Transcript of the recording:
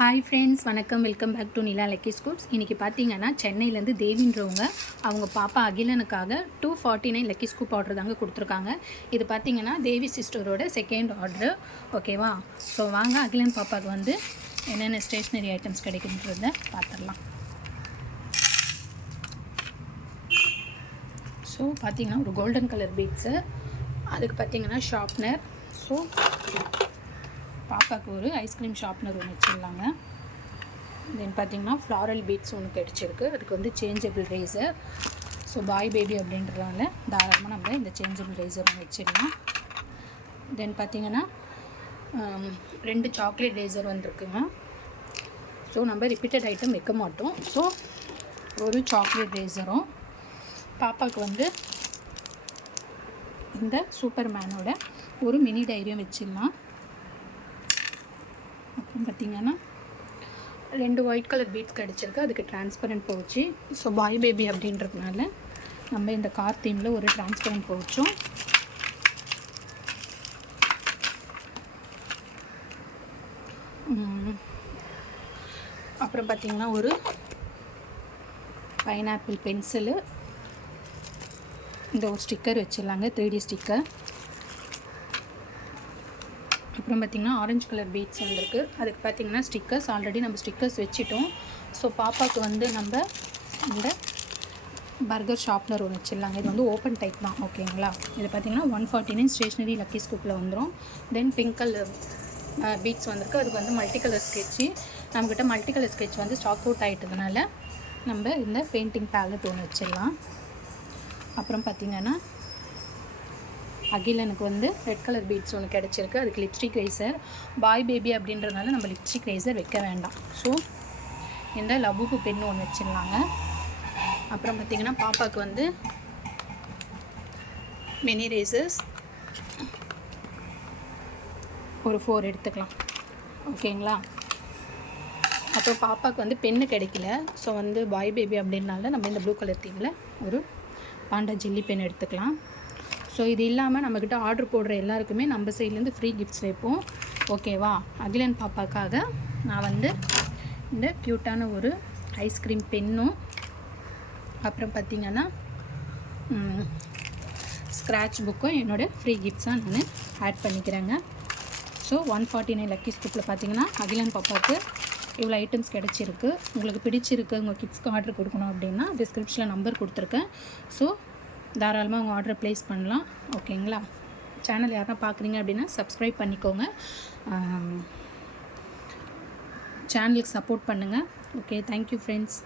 Hi friends, வணக்கம். Welcome back to Nila Lucky Scoops. இன்றைக்கி பார்த்தீங்கன்னா சென்னையிலேருந்து தேவின்றவங்க அவங்க பாப்பா அகிலனுக்காக 249 லக்கி ஸ்கூப் ஆர்டர் தாங்க கொடுத்துருக்காங்க. இது பார்த்தீங்கன்னா தேவி சிஸ்டரோட செகண்ட் ஆர்டரு. ஓகேவா? ஸோ வாங்க அகிலன் பாப்பாவுக்கு வந்து என்னென்ன ஸ்டேஷ்னரி ஐட்டம்ஸ் கிடைக்குன்றத பார்த்துடலாம். ஸோ பார்த்தீங்கன்னா ஒரு கோல்டன் கலர் பீட்ஸு, அதுக்கு பார்த்தீங்கன்னா ஷார்ப்னர். ஸோ பாப்பாவுக்கு ஒரு ஐஸ்கிரீம் ஷார்ப்னர் ஒன்று வச்சிடலாங்க. தென் பார்த்திங்கன்னா ஃப்ளாரல் பீட்ஸ் ஒன்று கிடச்சிருக்கு. அதுக்கு வந்து changeable razor. So boy baby அப்படின்றதால தாராளமாக நம்ம இந்த சேஞ்சபிள் ரேசர் ஒன்று வச்சிடலாம். தென் பார்த்திங்கன்னா 2 சாக்லேட் ரேசர் வந்துருக்குங்க. ஸோ நம்ம ரிப்பீட்டட் ஐட்டம் வைக்க மாட்டோம். ஸோ ஒரு சாக்லேட் ரேசரும், பாப்பாவுக்கு வந்து இந்த சூப்பர் மேனோட ஒரு மினி டைரியும் வச்சிடலாம். அப்புறம் பார்த்திங்கன்னா 2 ஒயிட் கலர் பீட்ஸ் கிடச்சிருக்கு. அதுக்கு transparent pouch. So boy baby அப்படின்றதுனால நம்ம இந்த கார் தீமில் ஒரு டிரான்ஸ்பரண்ட் பவுச்சும், அப்புறம் பார்த்திங்கன்னா ஒரு பைனாப்பிள் பென்சிலு, இந்த ஒரு ஸ்டிக்கர் வச்சிடலாங்க, 3D ஸ்டிக்கர். அப்புறம் பார்த்திங்கன்னா ஆரஞ்சு கலர் பீட்ஸ் வந்துருக்கு. அதுக்கு பார்த்திங்கன்னா ஸ்டிக்கர்ஸ் ஆல்ரெடி நம்ம ஸ்டிக்கர்ஸ் வச்சுட்டோம். ஸோ பாப்பாவுக்கு வந்து நம்ம இந்த பர்கர் ஷார்ப்னர் ஒன்று வச்சிடலாங்க. இது வந்து ஓப்பன் டைப் தான். ஓகேங்களா? இது பார்த்திங்கன்னா 149 ஸ்டேஷ்னரி லக்கி ஸ்கூப்பில் வந்துடும். தென் பிங்க் கலர் பீட்ஸ் வந்திருக்கு. அதுக்கு வந்து மல்டி கலர் ஸ்கெட்சு. நம்மக்கிட்ட மல்டி கலர் ஸ்கெட்ச் வந்து ஸ்டாக் அவுட் ஆகிட்டதுனால நம்ம இந்த பெயிண்டிங் பேலட் ஒன்று வச்சிடலாம். அப்புறம் பார்த்திங்கன்னா அகிலனுக்கு வந்து ரெட் கலர் பீட்ஸ் ஒன்று கிடச்சிருக்கு. அதுக்கு லிப்ஸ்டிக் ரேசர். பாய் பேபி அப்படின்றதுனால நம்ம லிப்ஸ்டிக் ரேசர் வைக்க வேண்டாம். ஸோ இந்த லபுக்கு பென் ஒன்று வச்சிடலாங்க. அப்புறம் பார்த்திங்கன்னா பாப்பாவுக்கு வந்து மினி ரேசர்ஸ் ஒரு 4 எடுத்துக்கலாம். ஓகேங்களா? அப்புறம் பாப்பாவுக்கு வந்து பென்னு கிடைக்கல. ஸோ வந்து பாய் பேபி அப்படின்னால நம்ம இந்த ப்ளூ கலர் தீமில் ஒரு பாண்டா ஜெல்லி பென் எடுத்துக்கலாம். ஸோ இது இல்லாமல் நம்மக்கிட்ட ஆர்டர் போடுற எல்லாருக்குமே நம்ம சைட்லேருந்து ஃப்ரீ கிஃப்ட்ஸ் வைப்போம். ஓகேவா? அகிலன் பாப்பாக்காக நான் வந்து இந்த க்யூட்டான ஒரு ஐஸ்கிரீம் பென்னும், அப்புறம் பார்த்திங்கன்னா ஸ்க்ராட்ச் புக்கும் என்னோடய ஃப்ரீ கிஃப்ட்ஸாக நான் ஆட் பண்ணிக்கிறேங்க. ஸோ 149 லக்கி ஸ்கூப்பில் பார்த்திங்கன்னா அகிலன் பாப்பாவுக்கு இவ்வளோ ஐட்டம்ஸ் கிடச்சிருக்கு. உங்களுக்கு பிடிச்சிருக்கு, உங்கள் கிட்ஸ்க்கு ஆர்டர் கொடுக்கணும் அப்படின்னா டிஸ்கிரிப்ஷனில் நம்பர் கொடுத்துருக்கேன். ஸோ தாராளமாக உங்கள் ஆர்டரை ப்ளேஸ் பண்ணலாம். ஓகேங்களா? சேனல் யாருன்னா பார்க்குறீங்க அப்படின்னா சப்ஸ்கிரைப் பண்ணிக்கோங்க. சேனலுக்கு சப்போர்ட் பண்ணுங்கள். Okay, thank you friends.